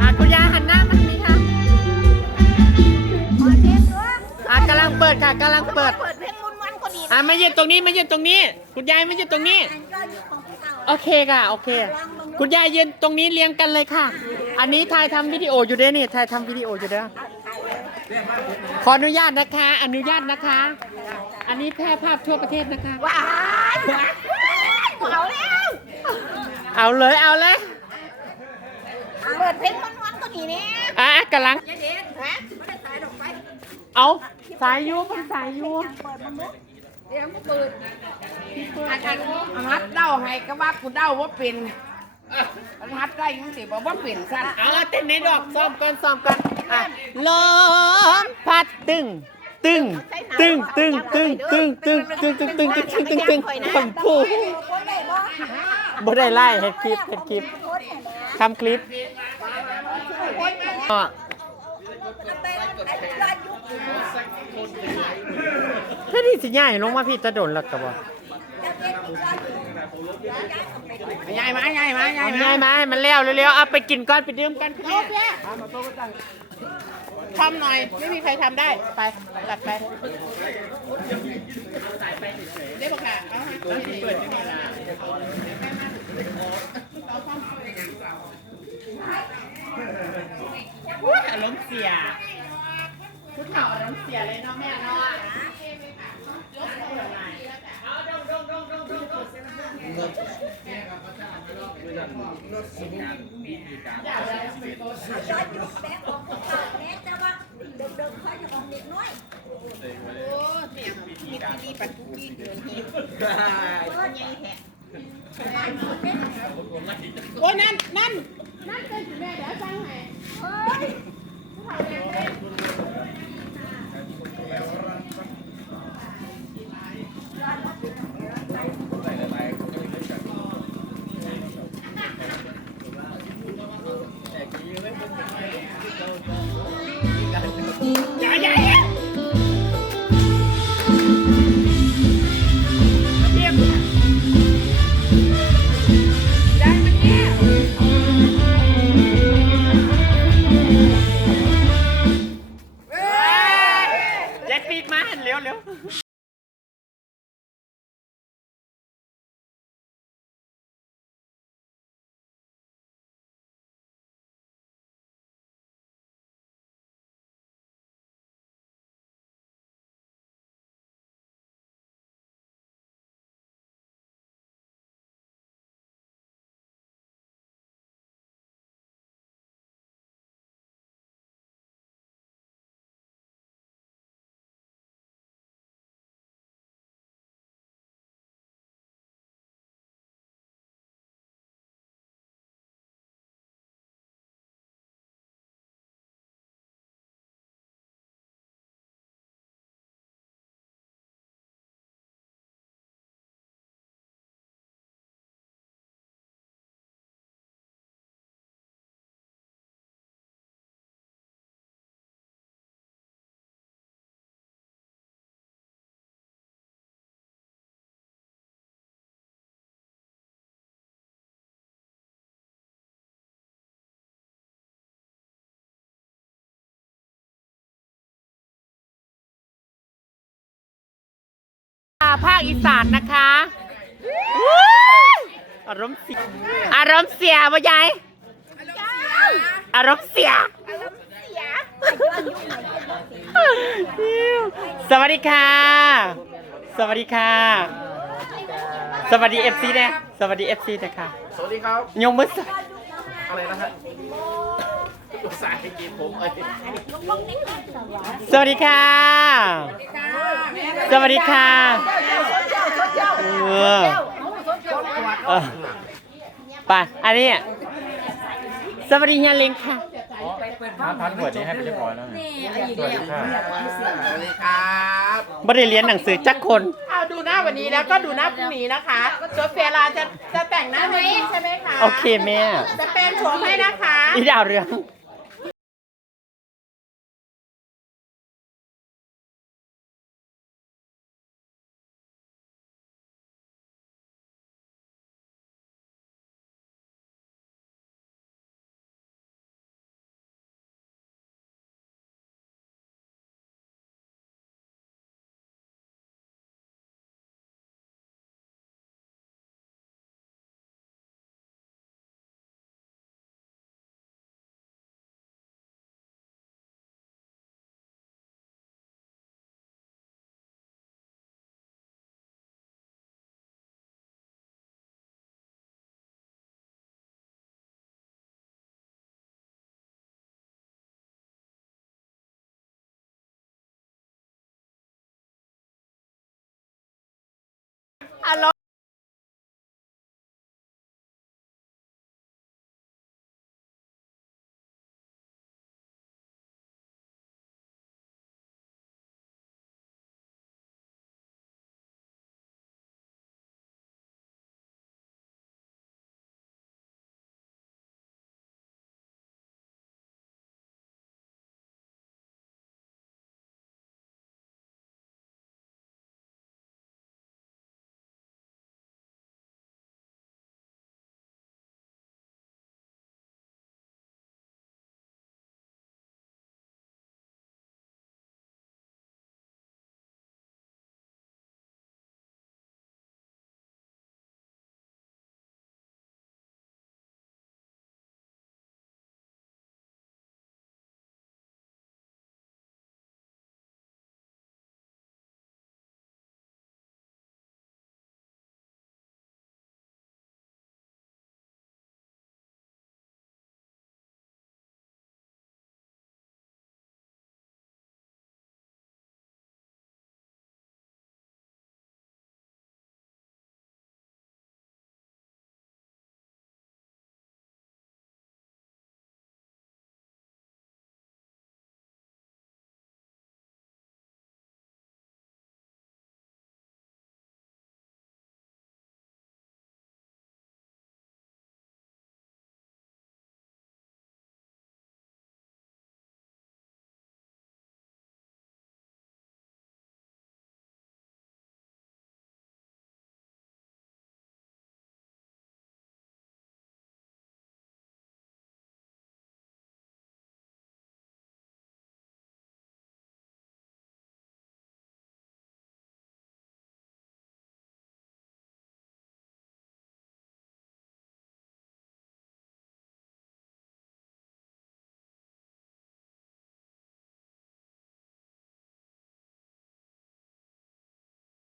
อะคุณยายหันหน้ามาทางนี้ค่ะอะกำลังเปิดค่ะกำลังเปิด เปิดเพลงมุนมันก็ดีอะมายืนตรงนี้มายืนตรงนี้ คุณยายมายืนตรงนี้ก็อยู่ของพี่เก่าโอเคค่ะโอเค คุณยายยืนตรงนี้เรียงกันเลยค่ะ อันนี้ถ่ายทำวิดีโออยู่เด้อนี่ถ่ายทำวิดีโออยู่เด้อ ขออนุญาตนะคะ อนุญาตนะคะ อันนี้แพร่ภาพทั่วประเทศนะคะ ว้ายเอาแล้วเอาเลยเอาเลยเปิดเพลงมุนมันก็ดีเนี่ยอะอะกำลังฮะเอาสายยูเป็นสายยูอันอันฮัดเด้าให้ก็ว่ากูเด้าว่าเป็น อันฮัดได้ยังสิบอกว่าเป็นสั้นเอาละเต้นในดอกซ้อมก่อนซ้อมก่อนอะลมพัดตึงตึงตึงตึงตึงตึงตึงตึงตึงตึงตึงตึงตึงตึงคำพูดคนได้บ่บ่ได้ไล่เฮ็ดคลิปเฮ็ดคลิปทำคลิปอะถ้าที่สิย้ายลงมาพี่ตะดนแล้วก็บ่ ยายมายายมายายเอามาย้ายมามันแล้วเร็วๆเอาไปกินก่อนไปดื่มกันโอเคทำหน่อย ไม่มีใครทำได้ ไปตัดไปเดี๋ยวบอกค่ะเอาให้เปิดไม่มีลาอุ๊ยอารมณ์เสียผู้เฒ่าอารมณ์เสียเลยเนาะแม่เนาะ มีการวิชีวย้อนยุคแของพ่าแม่แต่ว่าเดิมๆเขาอยู่ของเด็กน้อยโอ้เนี่ยมีที่ดีปัจจุบันเกินเหตุเพราะยังแหะโอ้นั่นนั่นนั่นเป็นแม่เดี๋ยวสั่งให้เฮ้ยเขาเรียนเภาคอีสานนะคะอารมณ์เสียอารมณ์เสียบ่ยายอารมณ์เสียสวัสดีค่ะ สวัสดีค่ะ สวัสดีเอฟซีเนี่ยสวัสดีเอฟซีนะคะสวัสดีครับยงมือสอะไรนะฮะ อุตส่าห์ให้กินผมเอ้ยสวัสดีค่ะ สวัสดีค่ะเออเออไปอันนี้อะสวัสดีเฮียเล้งค่ะพันเปิดนี้ให้ไปเรียบร้อยแล้วสวัสดีค่ะสวัสดีครับไม่ได้เรียนหนังสือจักคน เอาดูหน้าวันนี้แล้วก็ดูหน้าพรุ่งนี้นะคะโซเฟียลาจะจะแต่งหน้าให้ใช่ไหมคะโอเคแม่ จะเป็นโฉมให้นะคะ อีดาวเรือง